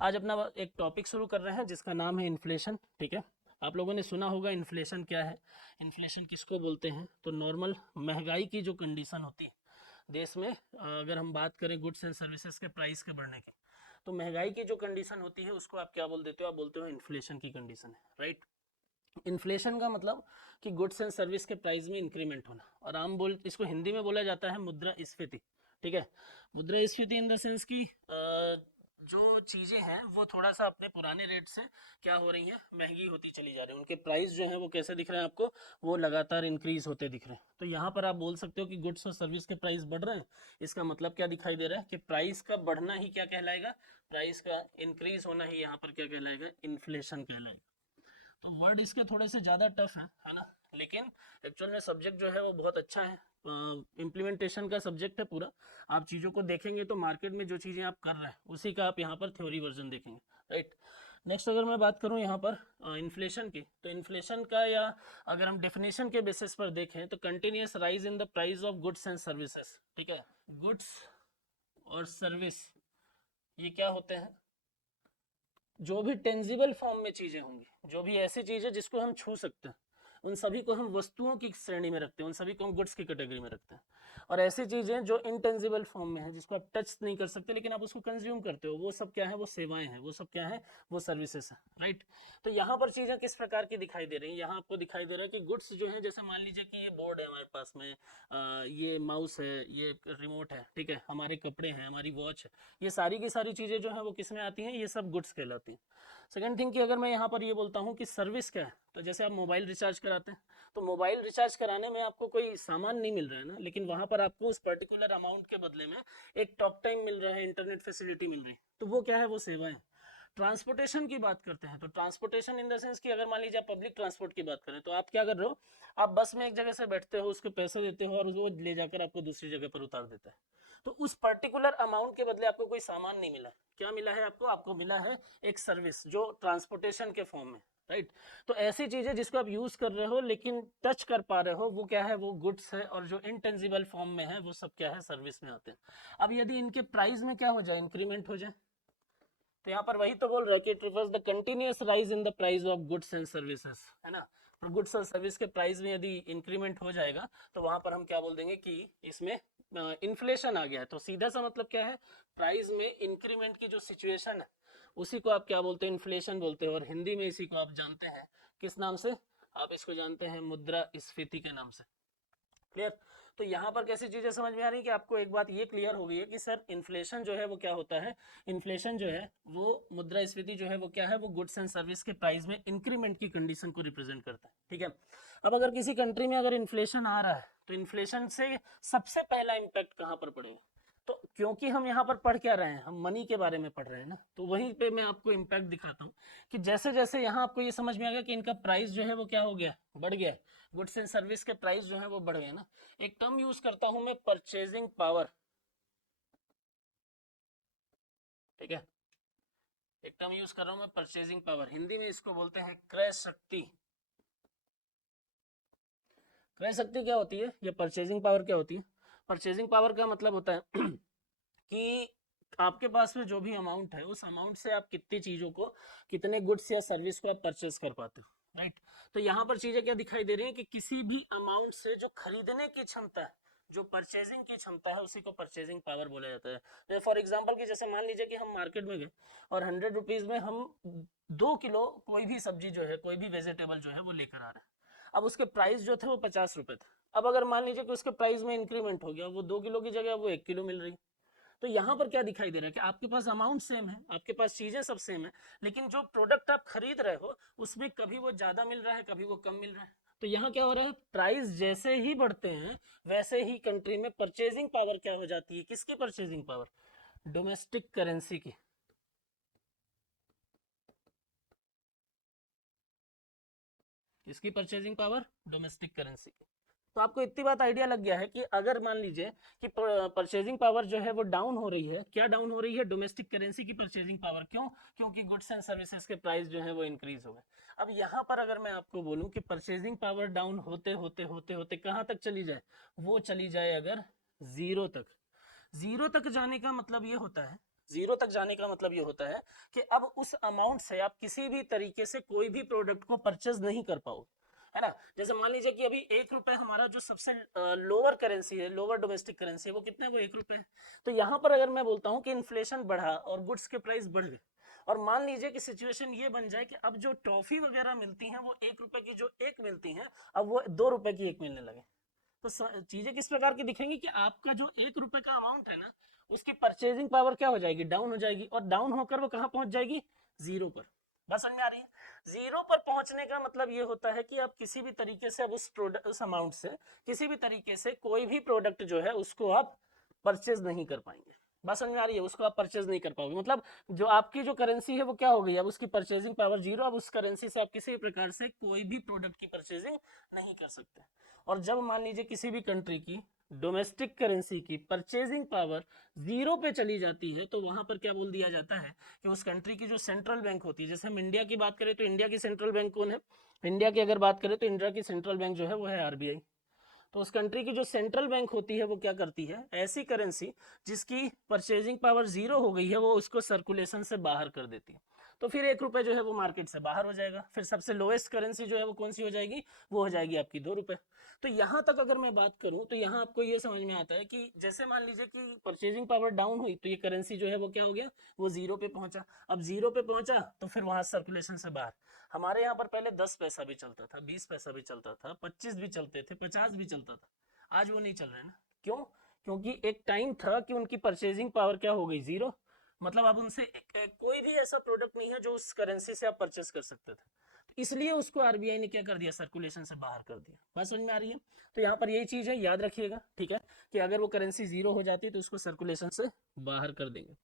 आज अपना एक टॉपिक शुरू कर रहे हैं जिसका नाम है इन्फ्लेशन। ठीक है, आप लोगों ने सुना होगा इन्फ्लेशन क्या है, इन्फ्लेशन किसको बोलते हैं। तो नॉर्मल महंगाई की जो कंडीशन होती है देश में, अगर हम बात करें गुड्स एंड सर्विसेज के प्राइस के बढ़ने की, तो महंगाई की जो कंडीशन होती है उसको आप क्या बोल देते हो, आप बोलते हो इन्फ्लेशन की कंडीशन है, राइट। इन्फ्लेशन का मतलब कि गुड्स एंड सर्विस के प्राइस में इंक्रीमेंट होना, और आम बोल इसको हिंदी में बोला जाता है मुद्रास्फीति। ठीक है, मुद्रास्फीति इन द सेंस की जो चीज़ें हैं वो थोड़ा सा अपने पुराने रेट से क्या हो रही हैं, महंगी होती चली जा रही है। उनके प्राइस जो हैं वो कैसे दिख रहे हैं आपको, वो लगातार इंक्रीज होते दिख रहे हैं। तो यहाँ पर आप बोल सकते हो कि गुड्स और सर्विस के प्राइस बढ़ रहे हैं। इसका मतलब क्या दिखाई दे रहा है कि प्राइस का बढ़ना ही क्या कहलाएगा, प्राइस का इंक्रीज होना ही यहाँ पर क्या कहलाएगा, इन्फ्लेशन कहलाएगा। तो वर्ड इसके थोड़े से ज़्यादा टफ है ना, लेकिन एक्चुअल में सब्जेक्ट जो है वो बहुत अच्छा है। इम्प्लीमेंटेशन का सब्जेक्ट है पूरा। आप चीज़ों को देखेंगे तो मार्केट में जो चीज़ें आप कर रहे हैं उसी का आप यहाँ पर थ्योरी वर्जन देखेंगे, राइट। नेक्स्ट अगर मैं बात करूँ यहाँ पर इन्फ्लेशन की, तो इन्फ्लेशन का, या अगर हम डेफिनेशन के बेसिस पर देखें तो continuous rise in the price of goods and services. ठीक है, गुड्स और सर्विस ये क्या होते हैं, जो भी टेंजिबल फॉर्म में चीज़ें होंगी, जो भी ऐसी चीज़ें जिसको हम छू सकते हैं, उन सभी को हम वस्तुओं की श्रेणी में रखते हैं, उन सभी को हम गुड्स की कैटेगरी में रखते हैं। और ऐसी चीज़ें जो इनटेंजिबल फॉर्म में है, जिसको आप टच नहीं कर सकते लेकिन आप उसको कंज्यूम करते हो, वो सब क्या है, वो सेवाएं हैं, वो सब क्या है, वो सर्विसेज है, राइट। तो यहाँ पर चीज़ें किस प्रकार की दिखाई दे रही हैं, यहाँ आपको दिखाई दे रहा है कि गुड्स जो है, जैसे मान लीजिए कि ये बोर्ड है हमारे पास में, ये माउस है, ये रिमोट है, ठीक है, हमारे कपड़े हैं, हमारी वॉच है, ये सारी की सारी चीज़ें जो है वो किस में आती हैं, ये सब गुड्स कहलाती हैं। सेकंड थिंग कि अगर मैं यहाँ पर ये बोलता हूँ कि सर्विस क्या है, तो जैसे आप मोबाइल रिचार्ज कराते हैं, तो मोबाइल रिचार्ज कराने में आपको कोई सामान नहीं मिल रहा है ना, लेकिन वहाँ पर आपको उस पर्टिकुलर अमाउंट के बदले में एक टॉक टाइम मिल रहा है, इंटरनेट फैसिलिटी मिल रही है, तो वो क्या है, वो सेवाएं। ट्रांसपोर्टेशन की बात करते हैं, तो ट्रांसपोर्टेशन इन द सेंस कि अगर मान लीजिए आप पब्लिक ट्रांसपोर्ट की बात करें, तो आप क्या कर रहे हो, आप बस में एक जगह से बैठते हो, उसके पैसे देते हो, और वो ले जाकर आपको दूसरी जगह पर उतार देता है। तो उस पर्टिकुलर अमाउंट के बदले आपको कोई सामान नहीं मिला, क्या मिला है आपको, आपको मिला है एक सर्विस जो ट्रांसपोर्टेशन के फॉर्म में, राइट। तो ऐसी चीजें जिसको आप यूज कर रहे हो लेकिन टच कर पा रहे हो, वो क्या है, वो गुड्स है, और जो इनटेंजिबल फॉर्म में है वो सब क्या है, सर्विस में आते हैं। अब यदि इनके प्राइस में क्या हो जाए, इंक्रीमेंट हो जाए, तो यहाँ पर वही तो बोल रहा है कि it refers the continuous rise in the price of goods and services, है ना। तो गुड्स और सर्विस के प्राइस में यदि इंक्रीमेंट हो जाएगा तो वहां पर हम क्या बोल देंगे कि इसमें इन्फ्लेशन आ गया है। तो सीधा सा मतलब क्या है, प्राइस में इंक्रीमेंट की जो सिचुएशन है उसी को आप क्या बोलते हैं, इन्फ्लेशन बोलते हैं। और हिंदी में इसी को आप जानते हैं किस नाम से, आप इसको जानते हैं मुद्रास्फीति के नाम से। क्लियर। तो यहाँ पर कैसी चीजें समझ में आ रही है कि आपको एक बात ये क्लियर हो गई है कि सर इन्फ्लेशन जो है वो क्या होता है, इन्फ्लेशन जो है वो, मुद्रास्फीति जो है वो क्या है, वो गुड्स एंड सर्विस के प्राइस में इंक्रीमेंट की कंडीशन को रिप्रेजेंट करता है। ठीक है, अब अगर किसी कंट्री में अगर इन्फ्लेशन आ रहा है तो इन्फ्लेशन से सबसे पहला इम्पैक्ट कहाँ पर पड़ेगा, तो क्योंकि हम यहाँ पर पढ़ क्या रहे हैं, हम मनी के बारे में पढ़ रहे हैं ना, तो वहीं पे मैं आपको इम्पैक्ट दिखाता हूँ कि जैसे जैसे यहाँ आपको ये समझ में आ गया कि इनका प्राइस जो है वो क्या हो गया, बढ़ गया, गुड्स एंड सर्विस के प्राइस जो है वो बढ़ गए ना। एक टर्म यूज करता हूं मैं, परचेजिंग पावर। ठीक है, एक टर्म यूज कर रहा हूं मैं, परचेजिंग पावर, हिंदी में इसको बोलते हैं क्रय शक्ति। क्रय शक्ति क्या होती है, ये परचेजिंग पावर क्या होती है, परचेजिंग पावर का मतलब होता है कि आपके पास में जो भी अमाउंट है, उस अमाउंट से आप कितनी चीजों को, कितने गुड्स या सर्विस को आप परचेज कर पाते हो, राइट। तो यहाँ पर चीजें क्या दिखाई दे रही है कि किसी भी अमाउंट से जो खरीदने की क्षमता है, जो परचेजिंग की क्षमता है, उसी को परचेजिंग पावर बोला जाता है। तो फॉर एग्जाम्पल कि जैसे मान लीजिए कि हम मार्केट में गए और 100 रुपीज में हम 2 किलो कोई भी सब्जी जो है, कोई भी वेजिटेबल जो है वो लेकर आ रहे हैं। अब उसके प्राइस जो थे वो 50 रुपए थे। अब अगर मान लीजिए कि उसके प्राइस में इंक्रीमेंट हो गया, वो 2 किलो की जगह वो 1 किलो मिल रही है, तो यहाँ पर क्या दिखाई दे रहा है कि आपके पास अमाउंट सेम है, आपके पास चीजें सब सेम है, लेकिन जो प्रोडक्ट आप खरीद रहे हो उसमें कभी वो ज्यादा मिल रहा है, कभी वो कम मिल रहा है। तो यहाँ क्या हो रहा है, प्राइस जैसे ही बढ़ते हैं वैसे ही कंट्री में परचेजिंग पावर क्या हो जाती है, किसकी परचेजिंग पावर, डोमेस्टिक करेंसी की। किसकी परचेजिंग पावर, डोमेस्टिक करेंसी की। तो आपको इतनी बात आइडिया लग गया है कि अगर मान लीजिए कि परचेजिंग पावर जो है वो डाउन हो रही है, क्या डाउन हो रही है, डोमेस्टिक करेंसी की परचेजिंग पावर। क्यों, क्योंकि गुड्स एंड सर्विसेज के प्राइस जो है वो इंक्रीज हो गए। अब यहाँ पर अगर मैं आपको बोलूं कि परचेजिंग पावर डाउन होते होते होते होते कहाँ तक चली जाए, वो चली जाए अगर जीरो तक। जीरो तक जाने का मतलब ये होता है जीरो तक जाने का मतलब ये होता है कि अब उस अमाउंट से आप किसी भी तरीके से कोई भी प्रोडक्ट को परचेज नहीं कर पाओ, है ना। जैसे मान लीजिए कि अभी 1 रुपए हमारा जो सबसे लोअर करेंसी है, लोअर डोमेस्टिक करेंसी है, वो कितना है, वो 1 रुपए है। तो यहाँ पर अगर मैं बोलता हूँ कि इन्फ्लेशन बढ़ा और गुड्स के प्राइस बढ़ गए, और मान लीजिए कि सिचुएशन ये बन जाए कि अब जो टॉफी वगैरह मिलती हैं वो 1 रुपए की जो एक मिलती हैं, अब वो 2 रुपए की एक मिलने लगे, तो चीजें किस प्रकार की दिखेंगी कि आपका जो 1 रुपए का अमाउंट है ना, उसकी परचेजिंग पावर क्या हो जाएगी, डाउन हो जाएगी, और डाउन होकर वो कहाँ पहुंच जाएगी, जीरो पर। बात समझ में आ रही है। जीरो पर पहुंचने का मतलब ये होता है कि आप किसी भी तरीके से अब उस प्रोडक्ट, उस अमाउंट से किसी भी तरीके से कोई भी प्रोडक्ट जो है उसको आप परचेज नहीं कर पाएंगे। बात समझ में आ रही है, उसको आप परचेज नहीं कर पाओगे, मतलब जो आपकी जो करेंसी है वो क्या हो गई, अब उसकी परचेजिंग पावर जीरो, अब उस करेंसी से आप किसी भी प्रकार से कोई भी प्रोडक्ट की परचेजिंग नहीं कर सकते। और जब मान लीजिए किसी भी कंट्री की डोमेस्टिक करेंसी की परचेजिंग पावर जीरो पे चली जाती है, तो वहां पर क्या बोल दिया जाता है कि उस कंट्री की जो सेंट्रल बैंक होती है, जैसे हम इंडिया की बात करें तो इंडिया की सेंट्रल बैंक कौन है, इंडिया की अगर बात करें तो इंडिया की सेंट्रल बैंक जो है वो है आरबीआई। तो उस कंट्री की जो सेंट्रल बैंक होती है वो क्या करती है, ऐसी करेंसी जिसकी परचेजिंग पावर जीरो हो गई है वो उसको सर्कुलेशन से बाहर कर देती है, तो फिर 1 रुपए जो है वो मार्केट से बाहर हो जाएगा। फिर सबसे लोएस्ट करेंसी जो है वो कौन सी हो जाएगी, वो हो जाएगी आपकी 2 रुपए। तो यहाँ तक अगर मैं बात करूँ तो यहाँ आपको ये समझ में आता है कि जैसे मान लीजिए कि परचेजिंग पावर डाउन हुई तो ये करेंसी जो है वो क्या हो गया, वो जीरो पे पहुंचा। अब जीरो पे पहुंचा तो फिर वहां सर्कुलेशन से बाहर। हमारे यहाँ पर पहले 10 पैसा भी चलता था, 20 पैसा भी चलता था, 25 भी चलते थे, 50 भी चलता था, आज वो नहीं चल रहा है ना। क्यों, क्योंकि एक टाइम था कि उनकी परचेजिंग पावर क्या हो गई, जीरो, मतलब अब उनसे कोई भी ऐसा प्रोडक्ट नहीं है जो उस करेंसी से आप परचेस कर सकते थे, तो इसलिए उसको आरबीआई ने क्या कर दिया, सर्कुलेशन से बाहर कर दिया। बात समझ में आ रही है। तो यहाँ पर यही चीज है, याद रखिएगा, ठीक है, कि अगर वो करेंसी जीरो हो जाती है तो उसको सर्कुलेशन से बाहर कर देंगे।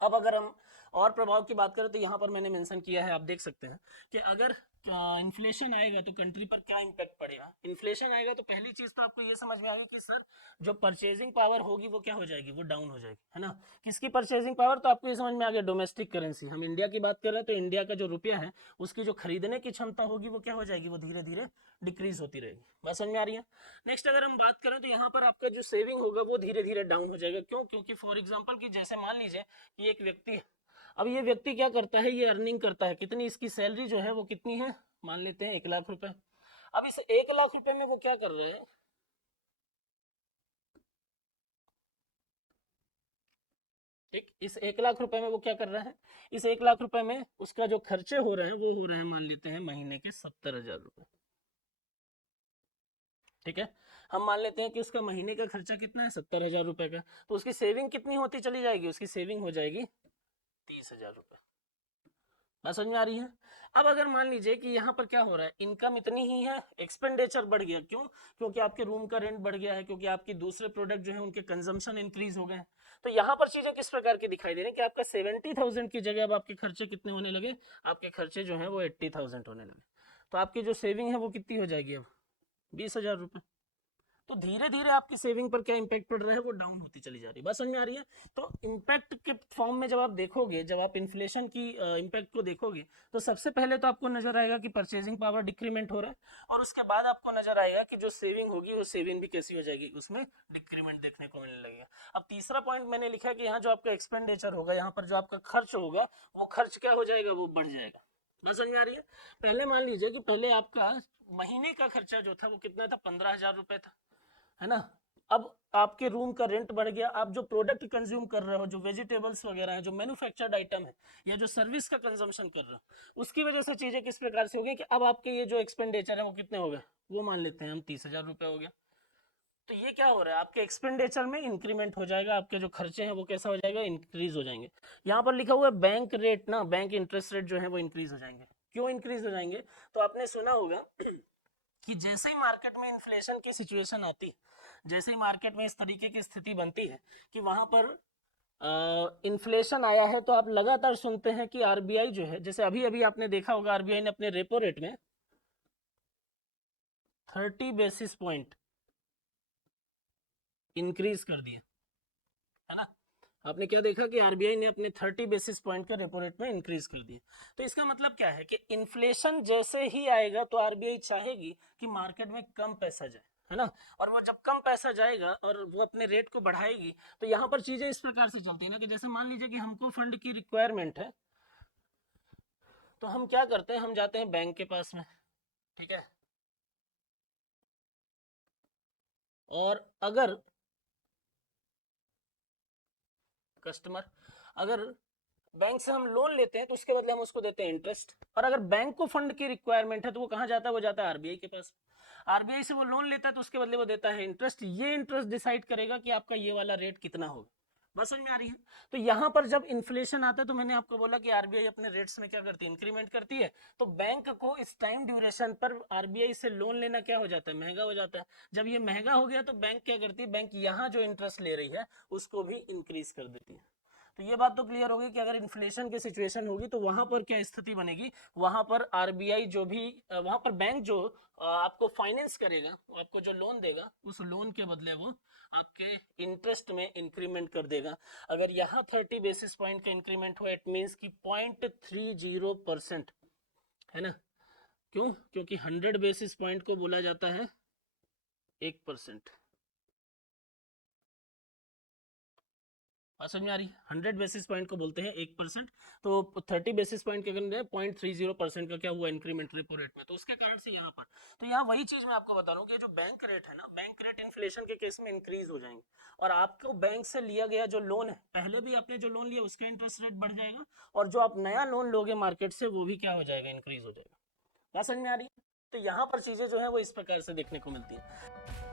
अब अगर हम और प्रभाव की बात करें तो यहाँ पर मैंने मेंशन किया है, आप देख सकते हैं कि अगर इन्फ्लेशन आएगा तो कंट्री पर क्या इंपैक्ट पड़ेगा। इन्फ्लेशन आएगा तो पहली चीज तो आपको ये समझ में आएगी कि सर जो परचेजिंग पावर होगी वो क्या हो जाएगी, वो डाउन हो जाएगी, है ना। किसकी परचेजिंग पावर, तो आपको ये समझ में आ गया, डोमेस्टिक करेंसी, हम इंडिया की बात कर रहे हैं तो इंडिया का जो रुपया है उसकी जो खरीदने की क्षमता होगी वो क्या हो जाएगी, वो धीरे धीरे डिक्रीज होती रहेगी। बात समझ में आ रही है। नेक्स्ट अगर हम बात करें तो यहाँ पर आपका जो सेविंग होगा वो धीरे धीरे डाउन हो जाएगा। क्यों, क्योंकि फॉर एग्जाम्पल कि जैसे मान लीजिए कि एक व्यक्ति, अब ये व्यक्ति क्या करता है, ये अर्निंग करता है, कितनी इसकी सैलरी जो है वो कितनी है, मान लेते हैं 1 लाख रुपए। अब इस 1 लाख रुपए में वो क्या कर रहे हैं, ठीक, इस 1 लाख रुपए में वो क्या कर रहा है, इस 1 लाख रुपए में उसका जो खर्चे हो रहे हैं वो हो रहे हैं मान लेते हैं महीने के 70,000 रुपए, ठीक है। हम मान लेते हैं कि उसका महीने का खर्चा कितना है, 70,000 रुपए का, तो उसकी सेविंग कितनी होती चली जाएगी, उसकी सेविंग हो जाएगी 30,000 रुपए। बात समझ में आ रही है। अब अगर मान लीजिए कि यहाँ पर क्या हो रहा है, इनकम इतनी ही है, एक्सपेंडिचर बढ़ गया, क्यों, क्योंकि आपके रूम का रेंट बढ़ गया है, क्योंकि आपके दूसरे प्रोडक्ट जो है उनके कंजम्पशन इंक्रीज हो गए हैं। तो यहाँ पर चीजें किस प्रकार की दिखाई दे रही है कि आपका 70,000 की जगह अब आपके खर्चे कितने होने लगे, आपके खर्चे जो है वो 80,000 होने लगे। तो आपकी जो सेविंग है वो कितनी हो जाएगी, अब 20,000 रुपए। तो धीरे धीरे आपकी सेविंग पर क्या इंपैक्ट पड़ रहा है, वो डाउन होती चली जा रही है। बात समझ में आ रही है। तो इंपैक्ट के फॉर्म में जब आप देखोगे, जब आप इन्फ्लेशन की इंपैक्ट को देखोगे, तो सबसे पहले तो आपको नजर आएगा कि परचेजिंग पावर डिक्रीमेंट हो रहा है, और उसके बाद आपको नजर आएगा कि जो सेविंग होगी वो सेविंग भी कैसी हो जाएगी, उसमें डिक्रीमेंट देखने को मिलने लगेगा। अब तीसरा पॉइंट मैंने लिखा है कि यहाँ जो आपका एक्सपेंडिचर होगा, यहाँ पर जो आपका खर्च होगा, वो खर्च क्या हो जाएगा, वो बढ़ जाएगा। बात समझ में आ रही है। पहले मान लीजिए कि पहले आपका महीने का खर्चा जो था वो कितना था, 15,000 रुपए था, है ना। अब आपके रूम का रेंट बढ़ गया, आप जो प्रोडक्ट कंज्यूम कर रहे हो, जो वेजिटेबल्स वगैरह है, जो मैन्युफैक्चर्ड आइटम है, या जो सर्विस का कंजम्पशन कर रहे हो, उसकी वजह से चीजें किस प्रकार से हो गई कि अब आपके ये जो एक्सपेंडिचर है वो कितने हो गए, वो मान लेते हैं हम 30,000 रुपए हो गया। तो ये क्या हो रहा है, आपके एक्सपेंडिचर में इंक्रीमेंट हो जाएगा, आपके जो खर्चे हैं वो कैसा हो जाएगा, इंक्रीज हो जाएंगे। यहाँ पर लिखा हुआ है बैंक रेट ना, बैंक इंटरेस्ट रेट जो है वो इंक्रीज हो जाएंगे। क्यों इंक्रीज हो जाएंगे, तो आपने सुना होगा कि जैसे ही मार्केट में इन्फ्लेशन की सिचुएशन आती, जैसे ही मार्केट में इस तरीके की स्थिति बनती है कि वहां पर इन्फ्लेशन आया है, तो आप लगातार सुनते हैं कि आरबीआई जो है, जैसे अभी अभी आपने देखा होगा आरबीआई ने अपने रेपो रेट में 30 बेसिस पॉइंट इंक्रीज कर दिया, है ना। आपने क्या देखा कि आरबीआई ने अपने 30 बेसिस पॉइंट के रेपो रेट में इंक्रीज कर दिया। तो इसका मतलब क्या है कि इन्फ्लेशन जैसे ही आएगा तो आरबीआई चाहेगी कि मार्केट में कम पैसा जाए, है ना, और वो जब कम पैसा जाएगा और वो अपने रेट को बढ़ाएगी, तो यहाँ पर चीजें इस प्रकार से चलती है ना कि जैसे मान लीजिए कि हमको फंड की रिक्वायरमेंट है, तो हम क्या करते हैं, हम जाते हैं बैंक के पास में, ठीक है, और अगर कस्टमर, अगर बैंक से हम लोन लेते हैं तो उसके बदले हम उसको देते हैं इंटरेस्ट, और अगर बैंक को फंड की रिक्वायरमेंट है तो वो कहाँ जाता है, वो जाता है आरबीआई के पास, आरबीआई से वो लोन लेता है तो उसके बदले वो देता है इंटरेस्ट, ये इंटरेस्ट डिसाइड करेगा कि आपका ये वाला रेट कितना होगा। बस समझ में आ रही है। तो यहाँ पर जब इन्फ्लेशन आता है तो मैंने आपको बोला कि आरबीआई अपने रेट्स में क्या करती है, इंक्रीमेंट करती है, तो बैंक को इस टाइम ड्यूरेशन पर आरबीआई से लोन लेना क्या हो जाता है, महंगा हो जाता है। जब ये महंगा हो गया तो बैंक क्या करती है, बैंक यहाँ जो इंटरेस्ट ले रही है उसको भी इंक्रीज कर देती है। तो ये बात तो क्लियर होगी कि अगर इन्फ्लेशन की सिचुएशन होगी तो वहां पर क्या स्थिति बनेगी, वहां पर आरबीआई जो भी वहां पर बैंक जो आपको फाइनेंस करेगा, आपको जो लोन देगा, उस लोन के बदले वो आपके इंटरेस्ट में इंक्रीमेंट कर देगा। अगर यहाँ 30 बेसिस पॉइंट का इंक्रीमेंट हुआ, इट मीन्स की 0.30%, है ना, क्यों, क्योंकि 100 बेसिस पॉइंट को बोला जाता है 1%। समझ में आ रही है, 100 बेसिस पॉइंट को बोलते हैं 1%, तो 30 बेसिस पॉइंट के अगर 0.30% का क्या हुआ इंक्रीमेंट रेपो रेट में, तो उसके कारण से यहाँ पर, तो यहाँ वही चीज मैं आपको बता रहा हूँ कि जो बैंक रेट है ना, बैंक रेट इन्फ्लेशन के केस में इंक्रीज हो जाएंगे, और आपको बैंक से लिया गया जो लोन है, पहले भी आपने जो लोन लिया उसका इंटरेस्ट रेट बढ़ जाएगा, और जो आप नया लोन लोगे मार्केट से वो भी क्या हो जाएगा, इंक्रीज हो जाएगा। बात समझ में आ रही है। तो यहाँ पर चीजें जो है वो इस प्रकार से देखने को मिलती है।